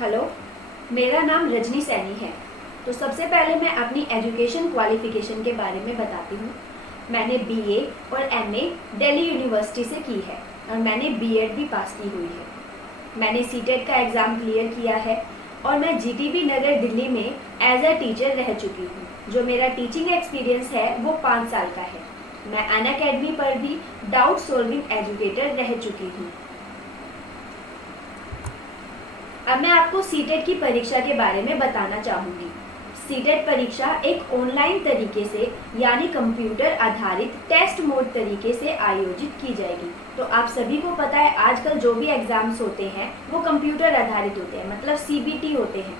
Hello, मेरा नाम रजनी सैनी है। तो सबसे पहले मैं अपनी एजुकेशन क्वालिफिकेशन के बारे में बताती हूँ। मैंने बीए और एमए दिल्ली यूनिवर्सिटी से की है और मैंने बीएड भी पास की हुई है। मैंने सीटेट का एग्ज़ाम क्लियर किया है और मैं जीटीबी नगर दिल्ली में एज अ टीचर रह चुकी हूँ। जो मेरा टीचिंग एक्सपीरियंस है वो 5 साल का है। मैं अनअकैडमी पर भी डाउट सॉल्विंग एजुकेटर रह चुकी हूँ। अब मैं आपको सीटेट की परीक्षा के बारे में बताना चाहूँगी। सीटेट परीक्षा एक ऑनलाइन तरीके से यानी कंप्यूटर आधारित टेस्ट मोड तरीके से आयोजित की जाएगी। तो आप सभी को पता है आजकल जो भी एग्जाम्स होते हैं वो कंप्यूटर आधारित होते हैं, मतलब सीबीटी होते हैं,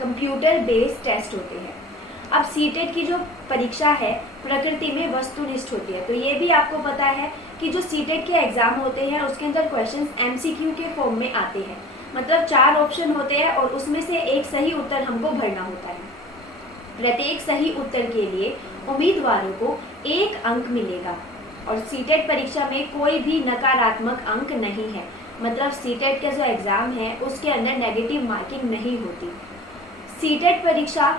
कंप्यूटर बेस्ड टेस्ट होते हैं। अब सीटेट की जो परीक्षा है प्रकृति में वस्तुनिष्ठ होती है। तो ये भी आपको पता है कि जो सीटेट के एग्जाम होते हैं उसके अंदर क्वेश्चंस एमसीक्यू के फॉर्म में आते हैं, मतलब 4 ऑप्शन होते हैं और उसमें से एक सही उत्तर हमको भरना होता है। प्रत्येक सही उत्तर के लिए उम्मीदवारों को 1 अंक मिलेगा और सीटेट परीक्षा में कोई भी नकारात्मक अंक नहीं है, मतलब सीटेट का जो एग्ज़ाम है उसके अंदर नेगेटिव मार्किंग नहीं होती। सीटेट परीक्षा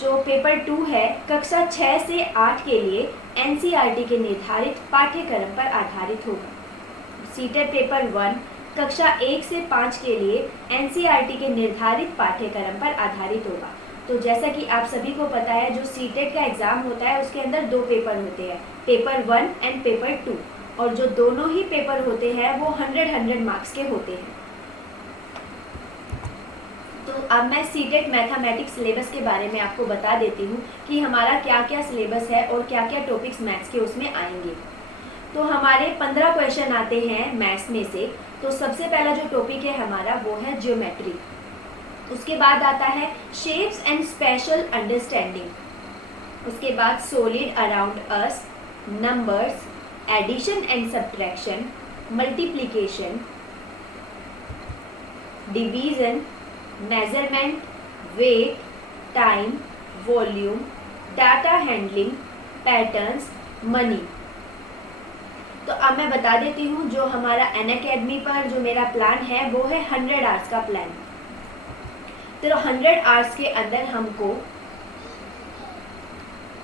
जो पेपर 2 है कक्षा 6 से 8 के लिए एनसीईआरटी के निर्धारित पाठ्यक्रम पर आधारित होगा। सीटेट पेपर 1 कक्षा 1 से 5 के लिए एनसीईआरटी के निर्धारित पाठ्यक्रम पर आधारित होगा। तो जैसा कि आप सभी को पता है जो सीटेट का एग्ज़ाम होता है उसके अंदर 2 पेपर होते हैं, पेपर 1 एंड पेपर 2, और जो दोनों ही पेपर होते हैं वो 100 मार्क्स के होते हैं। तो अब मैं सीटेट मैथमेटिक्स सिलेबस के बारे में आपको बता देती हूँ कि हमारा क्या क्या सिलेबस है और क्या क्या टॉपिक्स मैथ्स के उसमें आएंगे। तो हमारे 15 क्वेश्चन आते हैं मैथ्स में से। तो सबसे पहला जो टॉपिक है हमारा वो है ज्योमेट्री। उसके बाद आता है शेप्स एंड स्पेशल अंडरस्टैंडिंग। उसके बाद solid around us, numbers, addition and subtraction, multiplication, division, measurement, weight, time, volume, data handling, patterns, money. तो अब मैं बता देती हूँ जो हमारा अनअकैडमी पर जो मेरा प्लान है वो है 100 आवर्स का प्लान। तो 100 आवर्स के अंदर हमको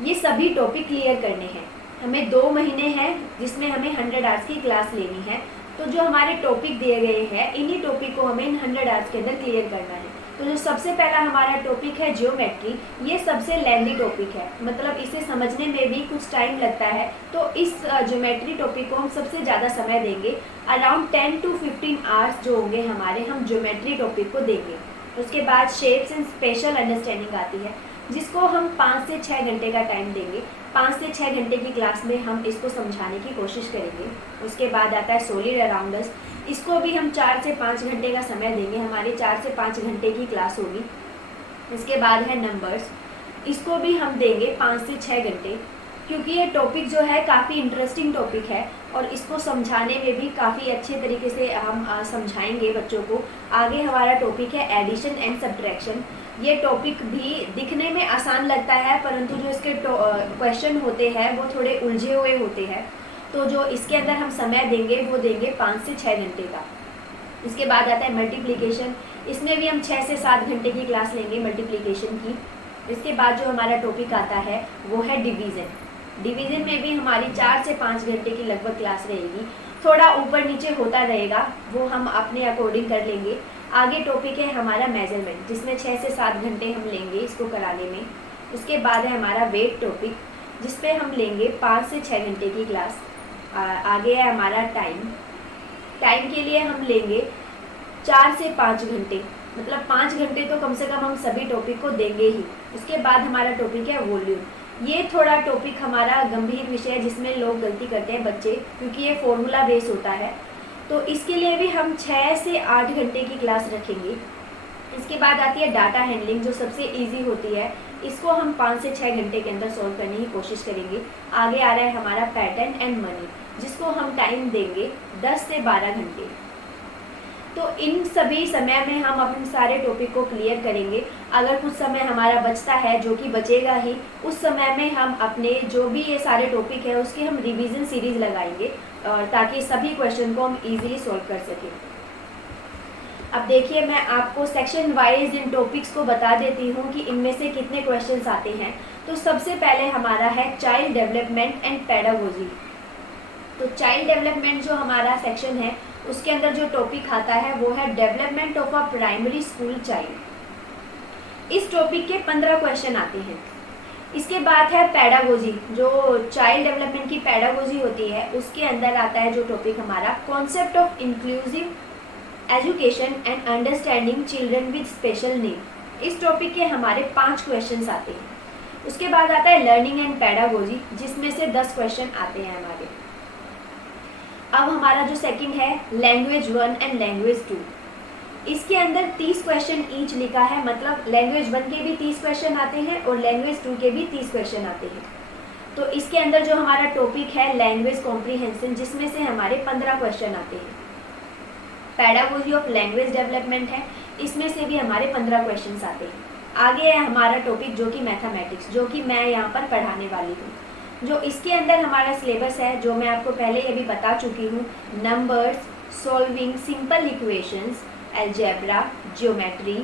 ये सभी टॉपिक क्लियर करने हैं। हमें 2 महीने हैं जिसमें हमें 100 आवर्स की क्लास लेनी है। तो जो हमारे टॉपिक दिए गए हैं इन्हीं टॉपिक को हमें इन 100 आवर्स के अंदर क्लियर करना है। तो जो सबसे पहला हमारा टॉपिक है ज्योमेट्री, ये सबसे लेंथी टॉपिक है, मतलब इसे समझने में भी कुछ टाइम लगता है। तो इस ज्योमेट्री टॉपिक को हम सबसे ज़्यादा समय देंगे, अराउंड 10 to 15 आवर्स जो होंगे हमारे, हम ज्योमेट्री टॉपिक को देंगे। उसके बाद शेप्स एंड स्पेशल अंडरस्टैंडिंग आती है जिसको हम 5 से 6 घंटे का टाइम देंगे। 5 से 6 घंटे की क्लास में हम इसको समझाने की कोशिश करेंगे। उसके बाद आता है सॉलिड अराउंड अस, इसको भी हम 4 से 5 घंटे का समय देंगे, हमारी 4 से 5 घंटे की क्लास होगी। इसके बाद है नंबर्स, इसको भी हम देंगे 5 से 6 घंटे, क्योंकि ये टॉपिक जो है काफ़ी इंटरेस्टिंग टॉपिक है और इसको समझाने में भी काफ़ी अच्छे तरीके से हम समझाएंगे बच्चों को। आगे हमारा टॉपिक है एडिशन एंड सब्ट्रैक्शन। ये टॉपिक भी दिखने में आसान लगता है परंतु जो इसके क्वेश्चन होते हैं वो थोड़े उलझे हुए होते हैं। तो जो इसके अंदर हम समय देंगे वो देंगे 5 से 6 घंटे का। इसके बाद आता है मल्टीप्लिकेशन, इसमें भी हम 6 से 7 घंटे की क्लास लेंगे मल्टीप्लिकेशन की। इसके बाद जो हमारा टॉपिक आता है वो है डिवीज़न। डिवीज़न में भी हमारी 4 से 5 घंटे की लगभग क्लास रहेगी, थोड़ा ऊपर नीचे होता रहेगा, वो हम अपने अकॉर्डिंग कर लेंगे। आगे टॉपिक है हमारा मेजरमेंट, जिसमें 6 से 7 घंटे हम लेंगे इसको कराने में। उसके बाद है हमारा वेट टॉपिक, जिस पे हम लेंगे 5 से 6 घंटे की क्लास। आगे है हमारा टाइम, टाइम के लिए हम लेंगे 4 से 5 घंटे, मतलब 5 घंटे तो कम से कम हम सभी टॉपिक को देंगे ही। उसके बाद हमारा टॉपिक है वॉल्यूम। ये थोड़ा टॉपिक हमारा गंभीर विषय है जिसमें लोग गलती करते हैं बच्चे, क्योंकि ये फॉर्मूला बेस होता है। तो इसके लिए भी हम 6 से 8 घंटे की क्लास रखेंगे। इसके बाद आती है डाटा हैंडलिंग, जो सबसे इजी होती है, इसको हम 5 से 6 घंटे के अंदर सॉल्व करने की कोशिश करेंगे। आगे आ रहा है हमारा पैटर्न एंड मनी, जिसको हम टाइम देंगे 10 से 12 घंटे। तो इन सभी समय में हम अपने सारे टॉपिक को क्लियर करेंगे। अगर कुछ समय हमारा बचता है, जो कि बचेगा ही, उस समय में हम अपने जो भी ये सारे टॉपिक है उसकी हम रिवीजन सीरीज लगाएंगे, और ताकि सभी क्वेश्चन को हम इजीली सॉल्व कर सकें। अब देखिए, मैं आपको सेक्शन वाइज इन टॉपिक्स को बता देती हूँ कि इनमें से कितने क्वेश्चंस आते हैं। तो सबसे पहले हमारा है चाइल्ड डेवलपमेंट एंड पेडागोजी। तो चाइल्ड डेवलपमेंट जो हमारा सेक्शन है उसके अंदर जो टॉपिक आता है वो है development of a primary school child. इस टॉपिक के 15 क्वेश्चन आते हैं। इसके बाद है पेडागोजी, जो चाइल्ड डेवलपमेंट की पेडागोजी होती है उसके अंदर आता है जो टॉपिक हमारा concept of inclusive education and understanding children with special need. इस टॉपिक के हमारे 5 क्वेश्चंस आते हैं। उसके बाद आता है लर्निंग एंड पेडागोजी, जिसमें से 10 क्वेश्चन आते हैं हमारे। अब हमारा जो सेकंड है लैंग्वेज 1 एंड लैंग्वेज 2। इसके अंदर 30 क्वेश्चन ईच लिखा है, मतलब लैंग्वेज 1 के भी 30 क्वेश्चन आते हैं और लैंग्वेज 2 के भी 30 क्वेश्चन आते हैं। तो इसके अंदर जो हमारा टॉपिक है लैंग्वेज कॉम्प्रीहेंशन, जिसमें से हमारे 15 क्वेश्चन आते हैं। पेडागोजी ऑफ लैंग्वेज डेवलपमेंट है, इसमें से भी हमारे 15 क्वेश्चंस आते हैं। आगे है हमारा टॉपिक जो कि मैथमेटिक्स, जो कि मैं यहाँ पर पढ़ाने वाली हूँ। जो इसके अंदर हमारा सिलेबस है, जो मैं आपको पहले ये भी बता चुकी हूँ, numbers, solving simple equations, algebra, geometry,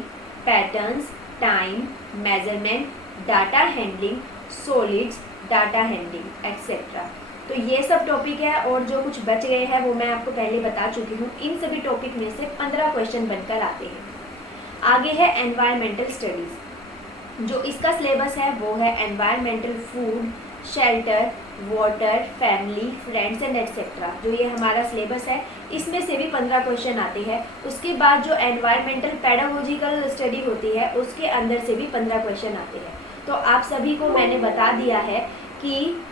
patterns, time, measurement, data handling, solids, data handling etcetera. तो ये सब टॉपिक है और जो कुछ बच गए हैं वो मैं आपको पहले बता चुकी हूँ। इन सभी टॉपिक में से 15 क्वेश्चन बनकर आते हैं। आगे है एनवायरमेंटल स्टडीज़। जो इसका सिलेबस है वो है environmental, food, shelter, water, family, friends and etcetera. जो ये हमारा सिलेबस है इसमें से भी 15 क्वेश्चन आते हैं। उसके बाद जो एनवायरमेंटल पेडागोजिकल स्टडी होती है उसके अंदर से भी 15 क्वेश्चन आते हैं। तो आप सभी को मैंने बता दिया है कि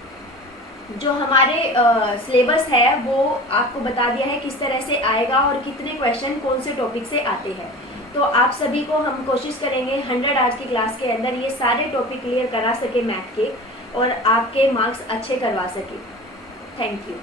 जो हमारे सिलेबस है वो आपको बता दिया है किस तरह से आएगा और कितने क्वेश्चन कौन से टॉपिक से आते हैं। तो आप सभी को हम कोशिश करेंगे 100 आवर्स की क्लास के अंदर ये सारे टॉपिक क्लियर करा सके मैथ के और आपके मार्क्स अच्छे करवा सके। Thank you.